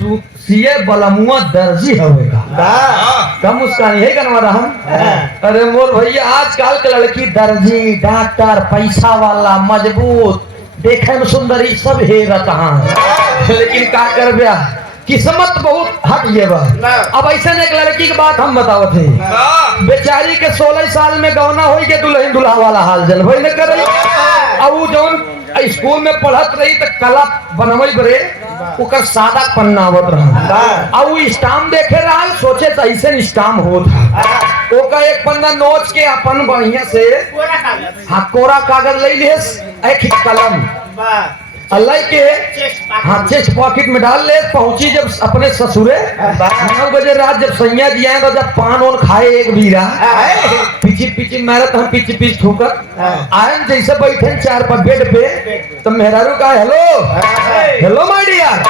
CA बलमुआ दर्जी होगा कम मुस्कान यही करवा रहा हम। अरे मोल भैया आजकल के लड़की दर्जी डॉक्टर पैसा वाला मजबूत देखे में सुंदरी सब हे रहता है, लेकिन का कर ब्या किस्मत बहुत हट ये अब ऐसा एक लड़की की बात हम बतावत थे बेचारी के 16 साल में गौना हो के दुल्हन दुल्हा वाला हाल जल भाई न कर अब वो जौन स्कूल में पढ़त रही तो कला बनवई बरे ओकर सादा पन्नावत रहा अब वो स्टाम्प देखे रहा सोचे तो ऐसे स्टाम्प होत ओका एक पन्ना नोच के अपन बढ़िया से हाँ कोरा कागज ले लिए एक कलम अल्लाह के हाँ चेस्ट पॉकेट में डाल ले पहुंची जब अपने ससुरे 9 बजे रात जब सैया जी आए तो जब पान ओन खाए एक बीरा पीछे मारत हम पीछे ठोकर आए जैसे बैठे 4 पर बेड पे तो मेहरारू का हेलो माय डियर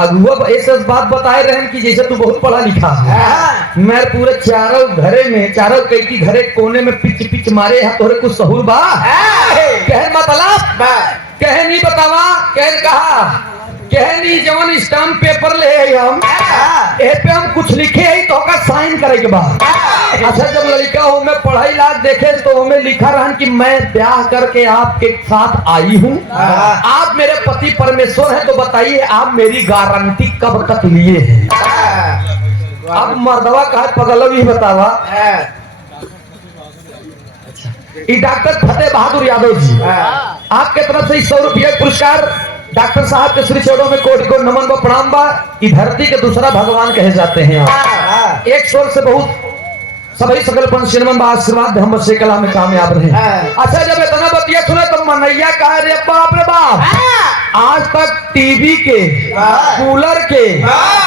अगुआ ऐसे बात बताए रहे कि जैसे तू बहुत पढ़ा लिखा है मैं पूरे चारों घरे में चारों कई घरे कोने में पिच मारे हैं तोरे कुछ सहूर बा कह मतलब कहे नहीं बतावा कह कहा कहे नहीं जवन स्टाम्प पेपर ले हम ए पे हम कुछ लिखे है तो का साइन करे के बाद अच्छा जब लड़का हो मैं पढ़ाई लाख देखे तो हमें लिखा रहा कि मैं ब्याह करके आपके साथ आई हूँ आप मेरे पति परमेश्वर हैं तो बताइए आप मेरी गारंटी कब तक लिए हैं। अब मर्दवा कहा पगल भी बतावा डॉक्टर फतेह बहादुर यादव जी आपके तरफ से 100 रुपया पुरस्कार डॉक्टर साहब के श्री चरणों में कोटि कोटि नमन व प्रणाम बा। धरती के दूसरा भगवान कहे जाते हैं आप एक स्वर से बहुत सभी सकल पंचमन आशीर्वाद हम बच्चे कला में कामयाब रहे। अच्छा जब इतना बतिया सुने तो मनैया कहा रे बाप रे बाप आज तक टीवी के कूलर के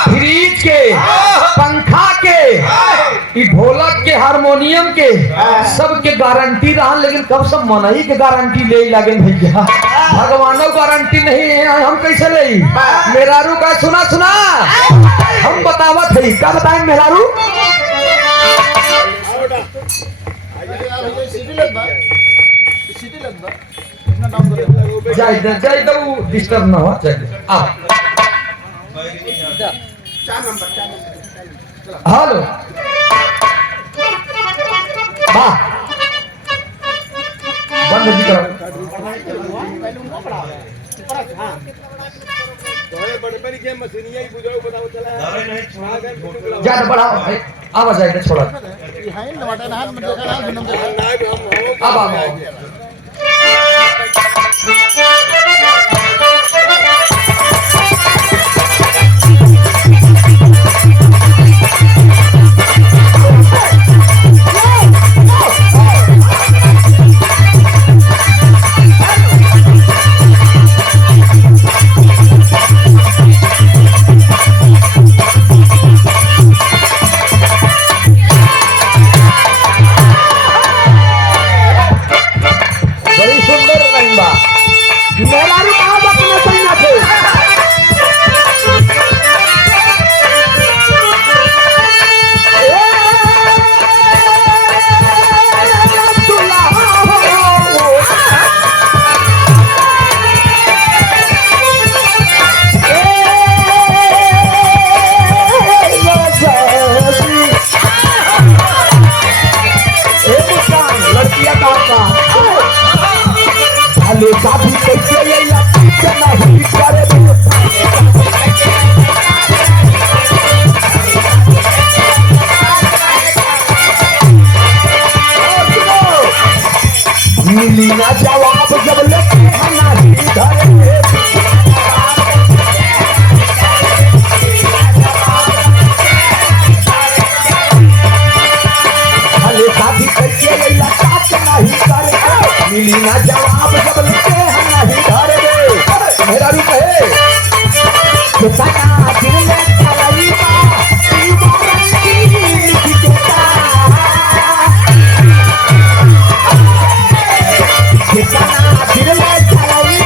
फ्रिज के पंखा के ढोलक के हारमोनियम के सब के गारंटी रहा लेकिन कब सब मनई के गारंटी ले लगे भैया भगवानों गारंटी नहीं है हम कैसे ले मेहरारू का सुना हम बतावत है क्या बताएं मेहरारू जाए तो डिस्टर्ब ना हो हेलो हाँ बंद जी करो ज्यादा बड़ा आवाज आएगा छोड़ा अब मिली ना जवाब जब लेके हमारी घर भले शादी करके नहीं करे मिली ना जवाब जब लेके हमारी घर मेरा भी कहे दिल में चलाई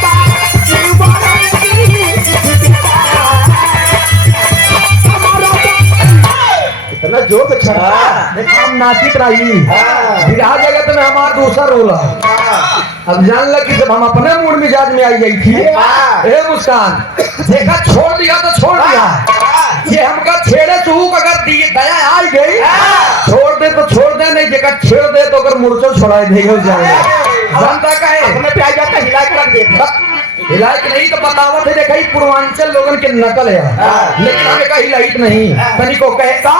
इतना जोर से हम नाचित रही विराह जगत में हमारा दूसरा रोल अब जान लग कि जब हम अपने मूड मिजाज में आई गई थी ए मुस्कान देखा छोड़ दिया तो छोड़ दिया छेड़ दे तो अगर मूर्छा छोड़ा देगा जाए जानता का है अपने पे आ जाता हिला के रख देता हिलाइट नहीं तो बतावत है देखा ही पूर्वांचल लोगन के नकल है लेकिन हमें का हिलाइट नहीं तनी को कहे का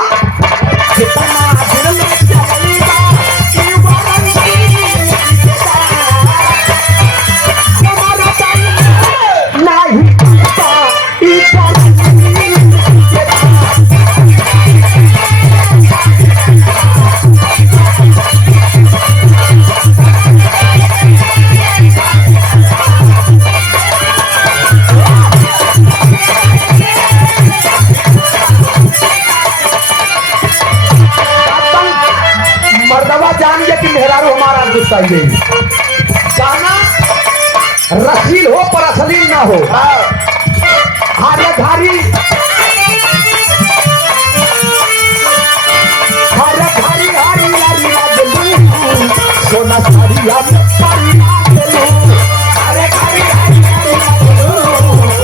चाहिए गाना रसील हो पर असलील ना हो हारे घारी हारे घारी हारी लारी लागलू सोना साड़ी आप साड़ी लागलू हारे घारी हारी लारी लागलू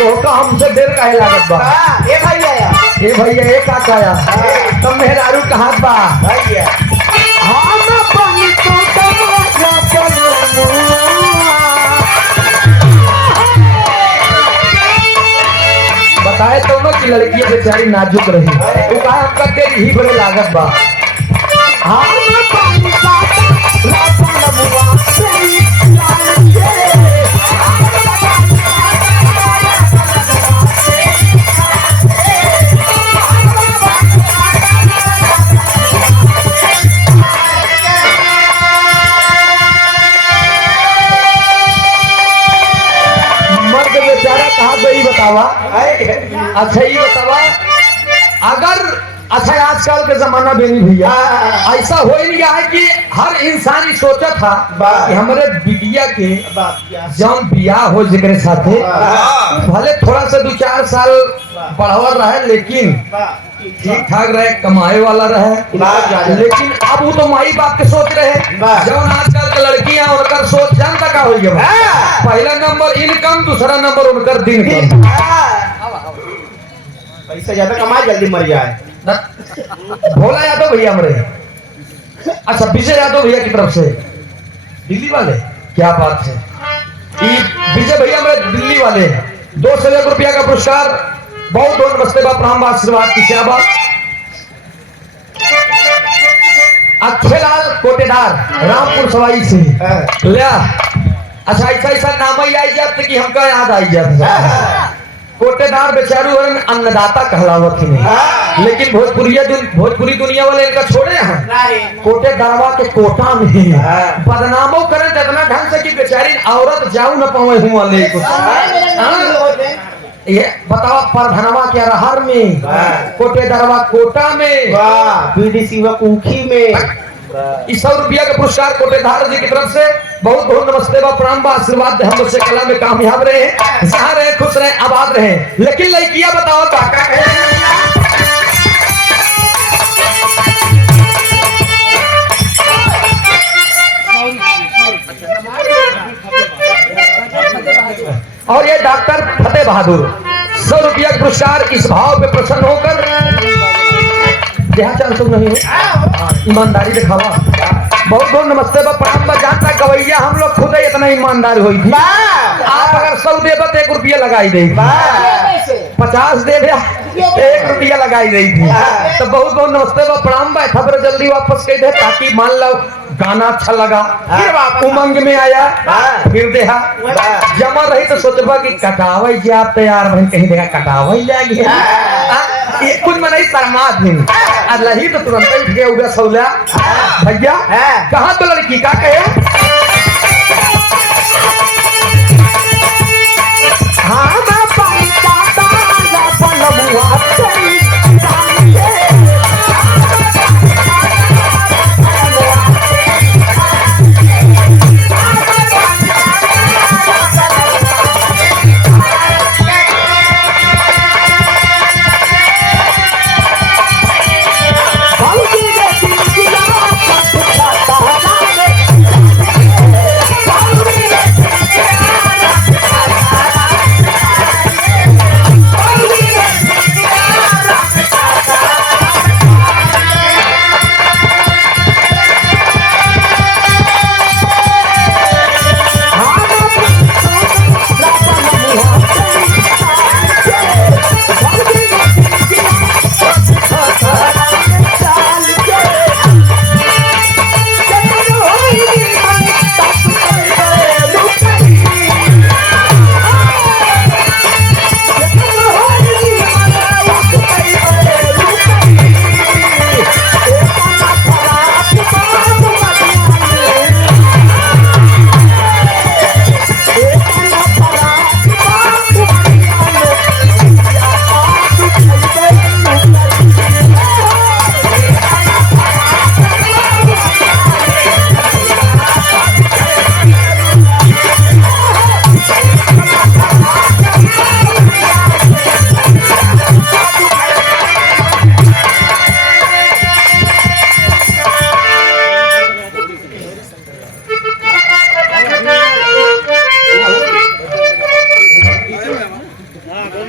तो का हमसे देर काहे लागत बा ए भैया ए काका आया तुम मेहरारू कहां बा भैया हम पानी को तमाशा बताए तो ना कि लड़की बेचारी नाजुक रही तो कहा हमका तेरी ही बड़े लागत बा हम पानी का रास्ता लबुआ सही बतावा अच्छा ये बतावा अगर अच्छा आजकल के जमाना बेनी भैया ऐसा हो ही गया है कि हर इंसान ही सोचा था कि हमारे बिटिया के जब बियाह हो जिक्र साथे भले थोड़ा सा 2-4 साल बढ़ावा रहे लेकिन ठीक ठाक रहे कमाए वाला रहे लेकिन अब वो तो माई बाप के सोच रहे जब आजकल के लड़कियां उनका सोच जानता का हो गया पहला नंबर इनकम दूसरा नंबर उनकर दिन पैसा ज्यादा कमाए जल्दी मर जाए भोला यादव भैया हमारे अच्छा विजय यादव भैया की तरफ से दिल्ली वाले क्या बात है विजय भैया हमारे दिल्ली वाले 2,000 रुपया का पुरस्कार बहुत बहुत नमस्ते बा प्रणाम आशीर्वाद की क्या बात अक्षयलाल कोटेदार रामपुर सवाई से लिया अच्छा ऐसा नाम ही आई जाते कि हमका याद आई जाता कोटेदार बेचारू अन्नदाता कहलावत है लेकिन भोजपुरी दुनिया वाले इनका छोड़े हैं कोटेदारवा के कोटा में बदनामो करे जितना ढंग से कि बेचारी औरत जाऊ न पावे हुआ ले ये बताओ परधनवा के रहर में कोटेदारवा कोटा में बीडीसी व कुखी में 100 रुपया का पुरस्कार कोटेदार जी की तरफ से बहुत बहुत नमस्ते व प्रणाम व आशीर्वाद हम बच्चे कला में कामयाब रहे जहाँ रहे खुश रहे आबाद रहे लेकिन लड़कियां बताओ काका और ये डॉक्टर फतेह बहादुर 100 रुपया पुरस्कार इस भाव पे प्रसन्न होकर यहाँ चल तुम नहीं है ईमानदारी दिखावा बहुत बहुत नमस्ते प्रणाम जानता गवैया हम लोग खुद ही इतना ईमानदार हुई थी आप अगर 100 देबा तो 1 रुपया लगाई देगी 50 दे दिया 1 रुपया लगाई रही थी तो बहुत बहुत नमस्ते प्रणाम खबर जल्दी वापस कह दे ताकि मान लो गाना अच्छा लगा, फिर वापस उमंग में आया, हाँ। फिर देखा जमा रही तो सोचबा कि कटावे जे आप तैयार भाई कहीं देखा कटावे ले गया ये कुछ में नहीं शर्मा दिन अल्लाह ही तो तुरंत ही उठ गया उगा सौला भैया कहाँ तो लड़की का कहे हाँ मैं पंचाता या पलमुआ तेरी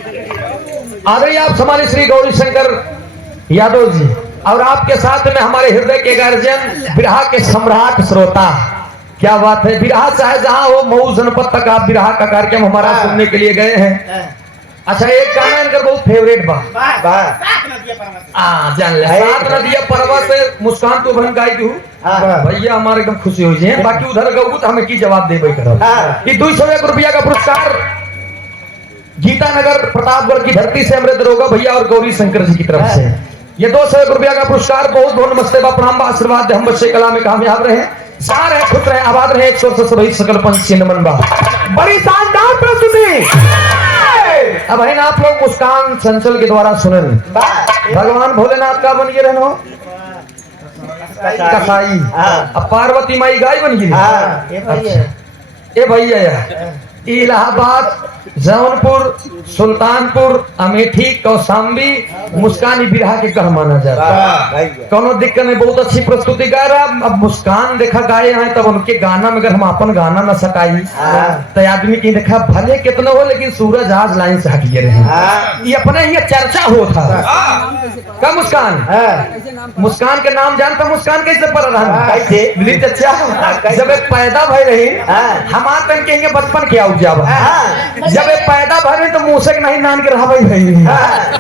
अरे आप हमारे श्री गौरी शंकर यादव जी और आपके साथ में हमारे हृदय के गार्जियन बिरहा के सम्राट श्रोता क्या बात है बिरहा चाहे जहां हो मऊ जनपद तक आप बिरहा का कार्यक्रम हमारा सुनने के लिए गए हैं। अच्छा एक गाना इनका बहुत फेवरेट बा जान ले सात नदिया परवा से मुस्कान तो बहन गाई दू भैया हमारे एकदम खुशी हुई है बाकी उधर गऊ तो हमें की जवाब देबे करब कि 201 रुपया का पुरस्कार गीतानगर प्रतापगढ़ की धरती से अमृत दरोगा भैया और गौरी शंकर जी की तरफ से ये 201 रुपया का पुरस्कार बहुत बहुत नमस्ते बा प्रणाम बा आशीर्वाद दे हम बच्चे कला में कामयाब रहे सार है खुश रहे आबाद रहे एक स्वर से सभी सकल पंच नमन बा बड़ी शानदार प्रस्तुति अब है ना आप लोग मुस्कान चंचल के द्वारा सुनन भगवान भोलेनाथ का बन गए रहनो कसाई अब पार्वती माई गाय बन गई ए भैया इलाहाबाद जौनपुर सुल्तानपुर अमेठी कौशाम्बी मुस्कान बिरहा के कह माना जाता है कोनो दिक्कत नहीं बहुत अच्छी प्रस्तुति गा रहा अब मुस्कान देखा गाए हैं तब उनके गाना में अगर हम अपन गाना न सकाई तो आदमी की देखा भले कितना हो लेकिन सूरज आज लाइन से हट गए रहे ये अपने ही चर्चा हो था क्या मुस्कान मुस्कान के नाम जानता मुस्कान कैसे पड़ रहा जब एक पैदा भय रही हमारे तन कहेंगे बचपन क्या उपजावा जब एक पैदा भरे तो मुंह से नहीं नान के रहा भाई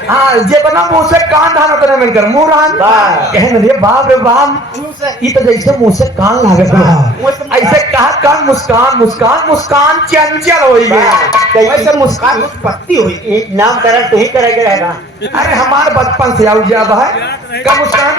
हाँ जे बना मुंह से कान धान उतरे मिलकर मुंह रान कहने रे बाप रे बाप ये तो जैसे मुंह से कान लागे ऐसे कहा कान मुस्कान मुस्कान मुस्कान चंचल हो गई वैसे मुस्कान उत्पत्ति हुई नामकरण तो ही करेगा अरे हमारे बचपन से आउ जा है का मुस्कान